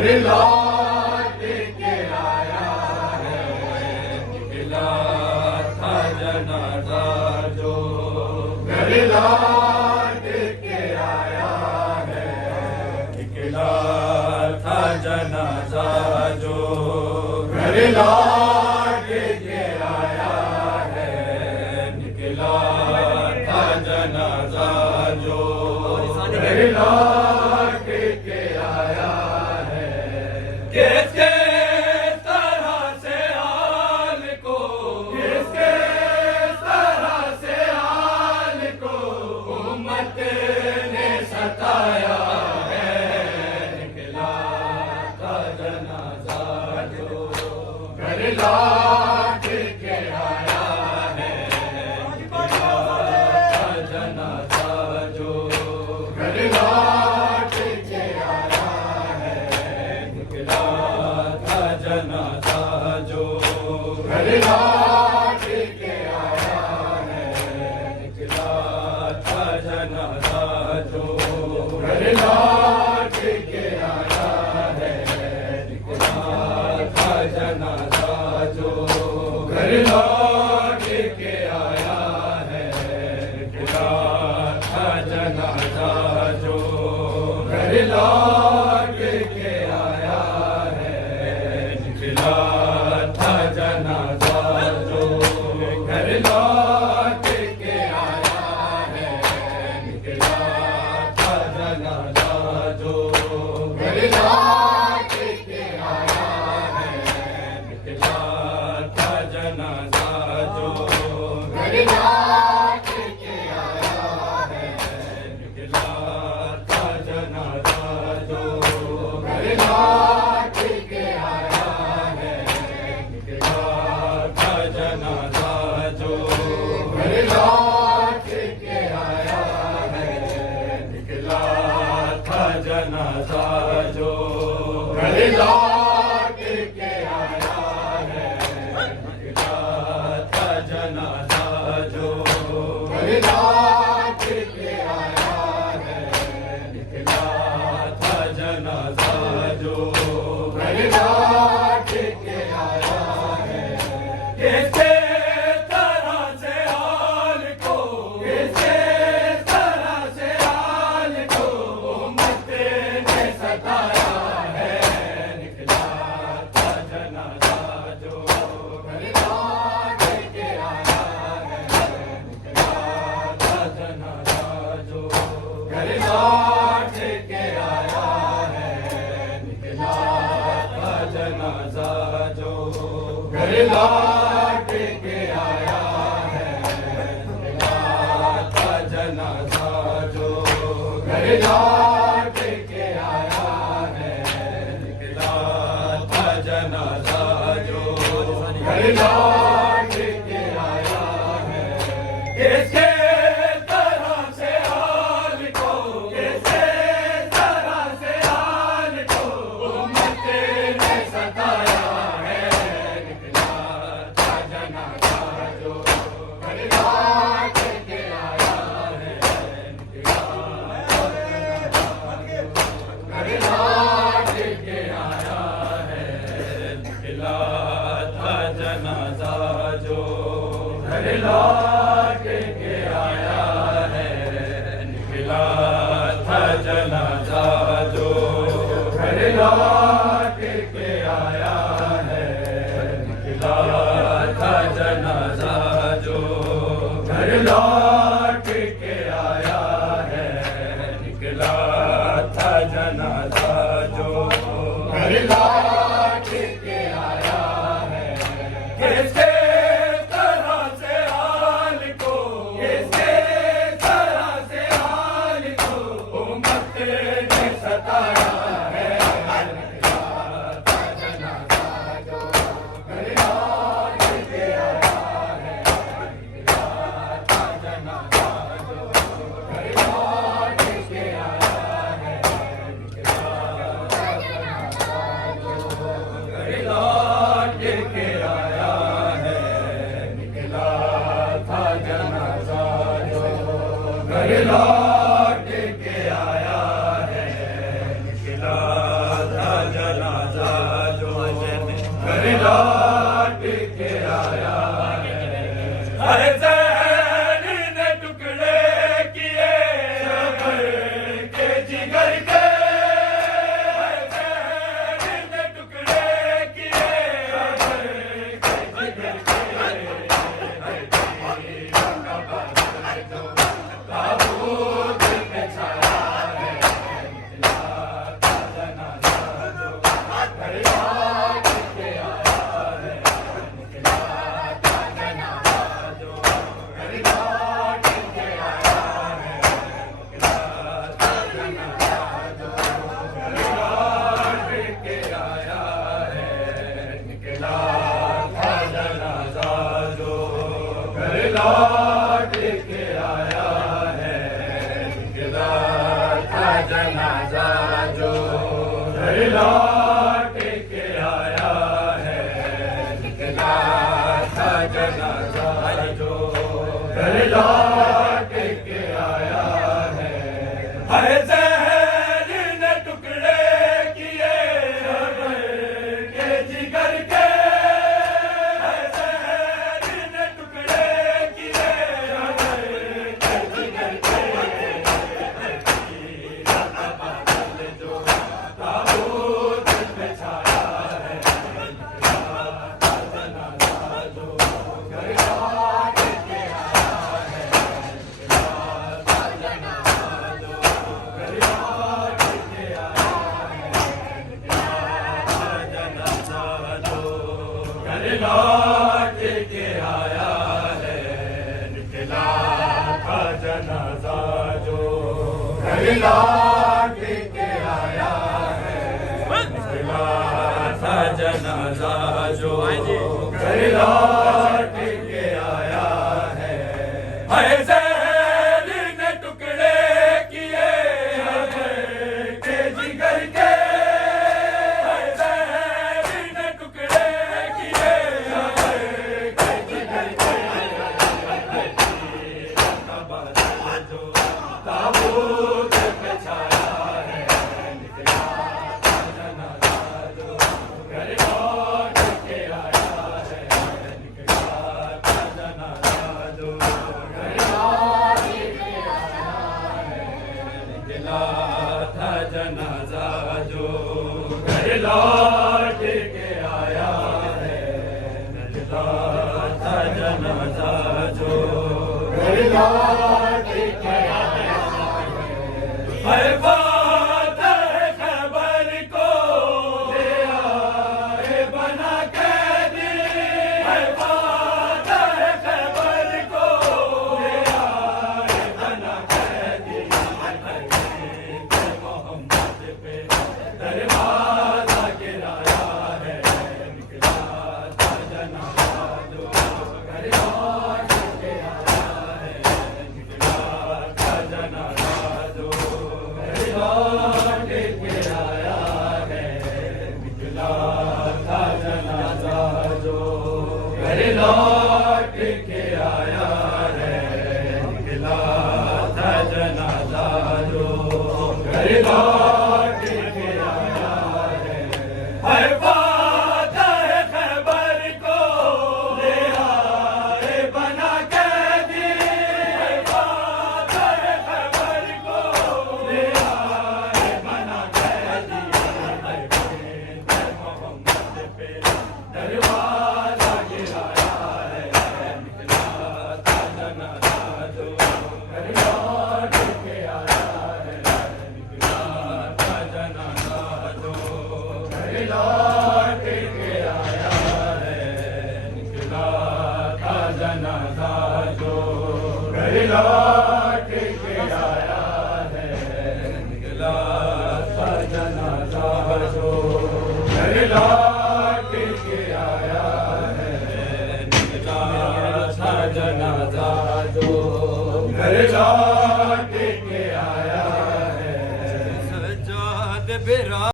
घर लौट के आया है, निकला था जनाजा जो। घर लौट के आया है, निकला था जनाजा जो। घर लौट के आया है, निकला था जनाजा जो। घर लौट के आया है, किसके तरह से हाल को, किसके तरह से हाल को उम्मत ने सताया है। निकला था जनाजा जो। घर लौट के आया है, निकला था जनाजा जो। घर लौट के आया है, निकला था जनाजा जो। घर लौट के आया है, निकला था जनाजा जो। घर लौट के आया है, निकला था जनाजा जो। घर लौट के आया है, निकला था जनाजा जो। घर लौट के आया है, निकला था जनाजा जो। घर लौट के आया है, निकला था जनाजा जो। घर लौट के आया है, निकला था जनाजा जो। घर लौट के आया है, निकला था जनाजा जो। घर लौट के आया है, निकला था जनाजा जो। घर लौट के आया है, निकला था जनाजा जो। घर लौट के आया है, निकला था जनाजा जो। घर लौट के आया है, निकला था जनाजा जो। घर लौट के आया है, किसके तरह से हाल को, किसके तरह से हाल को उम्मत ने सताया है। निकला था जनाजा जो। घर लौट के आया है, निकला था जनाजा जो। घर लौट के आया है, निकला था जनाजा जो। घर लौट के आया है, निकला था जनाजा जो। घर लौट के आया है, निकला था जनाजा जो। घर लौट के आया है, किसके तरह से हाल को, किसके तरह से हाल को उम्मत ने सताया है। निकला था जनाजा जो। घर लौट के आया है, निकला था जनाजा जो। घर लौट के आया है, निकला था जनाजा जो। घर लौट के आया है, निकला था जनाजा जो। घर लौट के आया है, निकला था जनाजा जो। घर लौट के आया है, निकला था जनाजा जो। घर लौट के आया है, किसके तरह से हाल को, किसके तरह से हाल को उम्मत ने सताया है। जनाजा जो घर लौट के आया है, निकला था जनाजा जो घर लौट के आया है। हर जहर ने टुकड़े किए के जिगर के, हर जहर ने टुकड़े किए के जिगर के, जो ताबूत में छाया है, जनाजा जो घर लौट के आया है, जनाजा जो घर लौट के आया है, जनाजा जो घर लौट के आया है, निकला था जनाजा जो घर लौट के आया है, निकला था जनाजा जो घर लौट के आया है। हाय जहर ने टुकड़े किए के जिगर के, हाय जहर ने टुकड़े किए के जिगर के, जो ताबूत में छाया है, निकला था जनाजा जो घर लौट के आया है, निकला था जनाजा जो घर लौट के आया है, निकला था जनाजा जो घर लौट के आया है, निकला था जनाजा जो घर लौट के आया है। हर बात है खबर को ले आए बना कैदी, हर बात है खबर को ले आए बना कैदी, मोहम्मद पे दरवाजा गिराया है, निकला था जनाजा जो घर लौट के आया है, निकला था जनाजा जो घर लौट के आया है, निकला था जनाजा जो घर लौट के आया है, निकला था जनाजा जो घर लौट के आया है। हर बात है खबर को ले आए बना कैदी, हर बात है खबर को ले आए बना कैदी, मोहम्मद पे दरवाजा गिराया है, निकला था जनाजा जो घर लौट के आया है, निकला था जनाजा जो घर लौट के आया है, निकला था जनाजा जो घर लौट